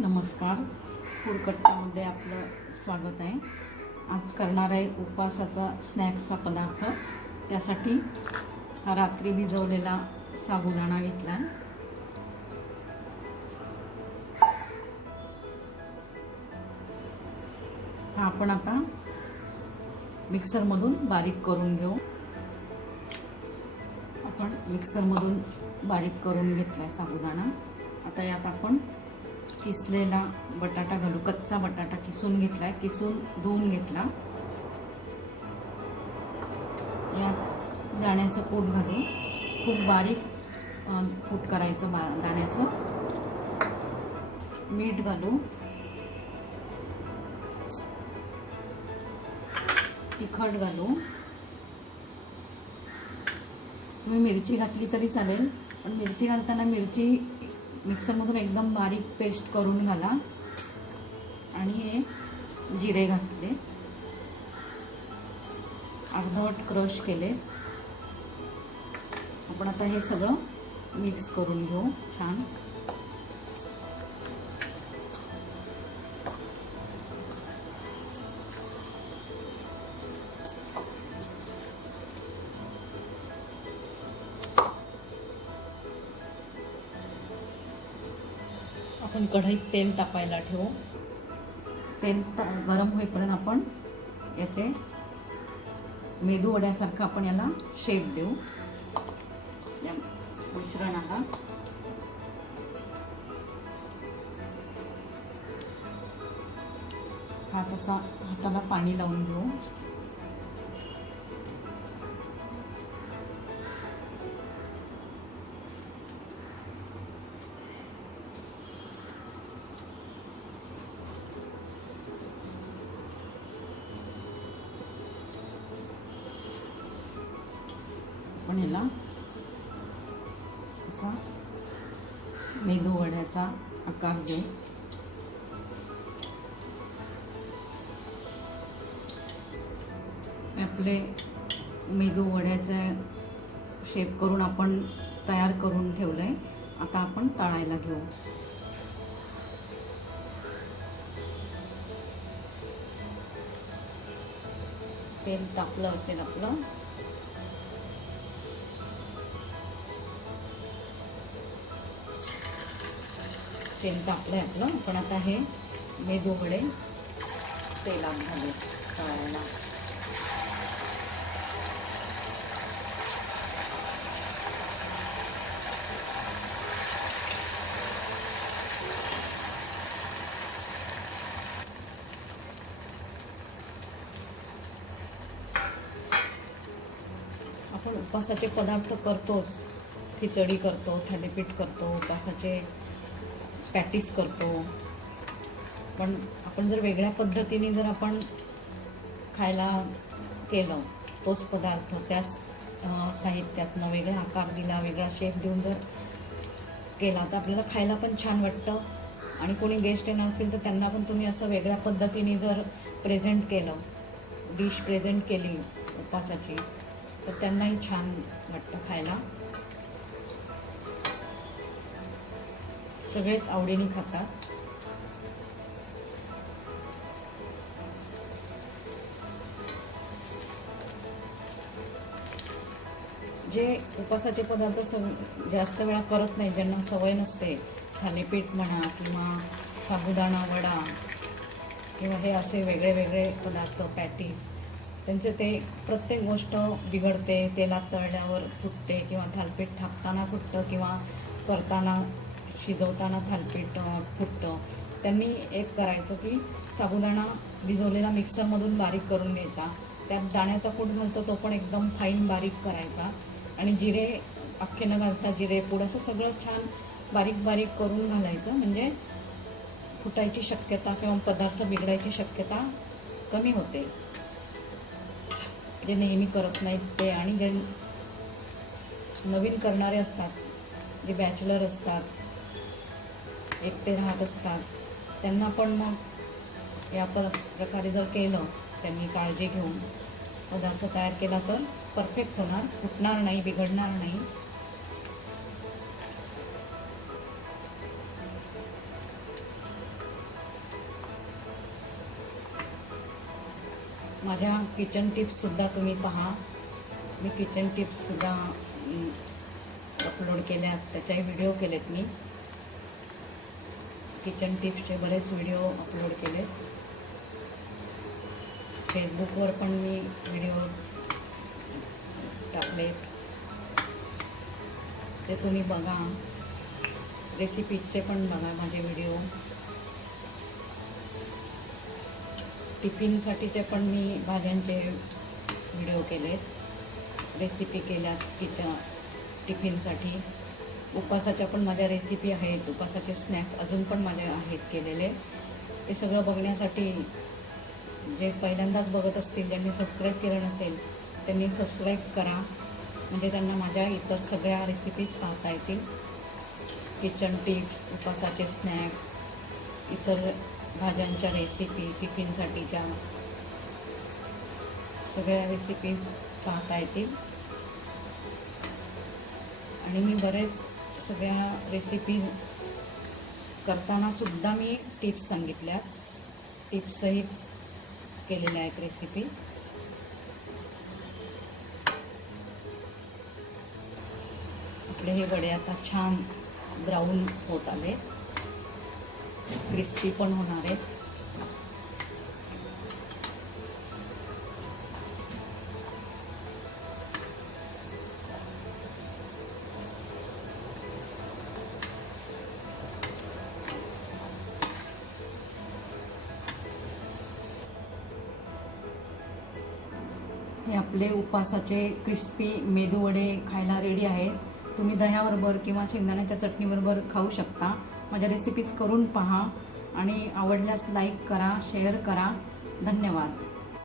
नमस्कार. फूडकट्टामध्ये आपलं स्वागत आहे. आज करणार आहे उपवासाचा स्नॅक्सचा पदार्थ. त्यासाठी हा रात्री भिजवलेला साबुदाणा घेतला आहे हा आपण आता मिक्सरमधून बारीक करून घेऊ. आपण मिक्सरमधून बारीक करून घेतला आहे साबुदाणा. आता यात आपण किसलेला बटाटा घालू? कच्चा बटाटा किसून घेतला आहे किसून धुवून घेतला. यात दाण्याचं कूट घालू खूप बारीक पूट कूट करायचं बा दाण्याचं. मीठ घालू तिखट घालू तुम्ही मिरची घातली तरी चालेल पण मिरची घालताना मिरची मिक्सरमधून एकदम बारीक पेस्ट करून घाला. आणि हे जिरे घातले. अर्धवट क्रश केले. आपण आता हे सगळं मिक्स करून घेऊ छान. आपण कढईत तेल तापायला ठेवू. तेल ता गरम होईपर्यंत आपण याचे मेदू वड्यासारखं आपण याला शेप देऊ. या मिश्रणाला हा तसा हाताला पाणी लावून घेऊ. आपण याला असा मेदू वड्याचा आकार देऊ आपले मेदू वड्याचे शेप करून आपण तयार करून ठेवलं आहे आता आपण तळायला घेऊ. तेल तापलं असेल आपलं. तेल तापलं आहे आपलं पण आता हे मेदू वडे तेलात घालू तळायला. आपण उपवासाचे पदार्थ करतोच. खिचडी करतो थालीपीठ करतो उपवासाचे प्रॅक्टिस करतो. पण आपण जर वेगळ्या पद्धतीने जर आपण खायला केलं तोच पदार्थ त्याच साहित्यातनं वेगळा आकार दिला वेगळा शेप देऊन जर केला तर आपल्याला खायला पण छान वाटतं. आणि कोणी गेस्ट येणार असेल तर त्यांना पण तुम्ही असं वेगळ्या पद्धतीने जर प्रेझेंट केलं डिश प्रेझेंट केली उपवासाची तर त्यांनाही छान वाटतं खायला. सगळेच आवडीने खातात. जे उपासाचे पदार्थ सग जास्त वेळा करत नाही ज्यांना सवय नसते थालीपीठ म्हणा किंवा साबुदाणा वडा किंवा हे असे वेगळे वेगळे पदार्थ पॅटीज त्यांचे ते प्रत्येक गोष्ट बिघडते तेलात तळल्यावर फुटते किंवा थालपीठ थापताना फुटतं किंवा करताना शिजवताना थालपीठ फुटतं त्यांनी एक करायचं की साबुदाणा भिजवलेला मिक्सरमधून बारीक करून घ्यायचा. त्यात दाण्याचा कूट घालतो तो पण एकदम फाईन बारीक करायचा. आणि जिरे अख्खे न घालता जिरे पूड असं सगळं छान बारीक बारीक करून घालायचं. म्हणजे फुटायची शक्यता किंवा पदार्थ बिघडायची शक्यता कमी होते. जे नेहमी करत नाहीत ते. आणि जे नवीन करणारे असतात जे बॅचलर असतात एकटे राहत असतात त्यांना पण मग या प्र प्रकारे जर केलं त्यांनी काळजी घेऊन. पदार्थ तयार केला तर परफेक्ट होणार फुटणार नाही बिघडणार नाही. माझ्या किचन टिप्ससुद्धा तुम्ही पहा. मी किचन टिप्ससुद्धा अपलोड केल्या त्याच्याही व्हिडिओ केलेत मी. किचन टिप्सचे बरेच व्हिडिओ अपलोड केले. फेसबुकवर पण मी व्हिडिओ टाकलेत ते तुम्ही बघा. रेसिपीजचे पण बघा माझे व्हिडिओ टिफिनसाठीचे पण मी भाज्यांचे व्हिडिओ केलेत. रेसिपी केल्यात किचन टिफिनसाठी उपासाच्या पण माझ्या रेसिपी आहेत उपासाचे स्नॅक्स अजून पण माझे आहेत केलेले. ते सगळं बघण्यासाठी जे पहिल्यांदाच बघत असतील ज्यांनी सबस्क्राईब केलं नसेल त्यांनी सबस्क्राईब करा. म्हणजे त्यांना माझ्या इतर सगळ्या रेसिपीज पाहता येतील. किचन टिप्स उपासाचे स्नॅक्स इतर भाज्यांच्या रेसिपी टिफिनसाठीच्या सगळ्या रेसिपीज पाहता येतील. आणि मी बरेच सगळ्या रेसिपी करताना सुद्धा मी टिप्स सांगितल्या टिप्सही केलेल्या आहेत रेसिपी आपले हे वडे आता छान ब्राऊन होत आले. क्रिस्पी पण होणार आहेत. हे आपले उपासाचे क्रिस्पी मेदूवडे खायला रेडी आहेत. तुम्ही दह्याबरोबर किंवा शेंगदाण्याच्या चटणीबरोबर खाऊ शकता. माझ्या रेसिपीज करून पहा आणि आवडल्यास लाईक करा शेअर करा. धन्यवाद.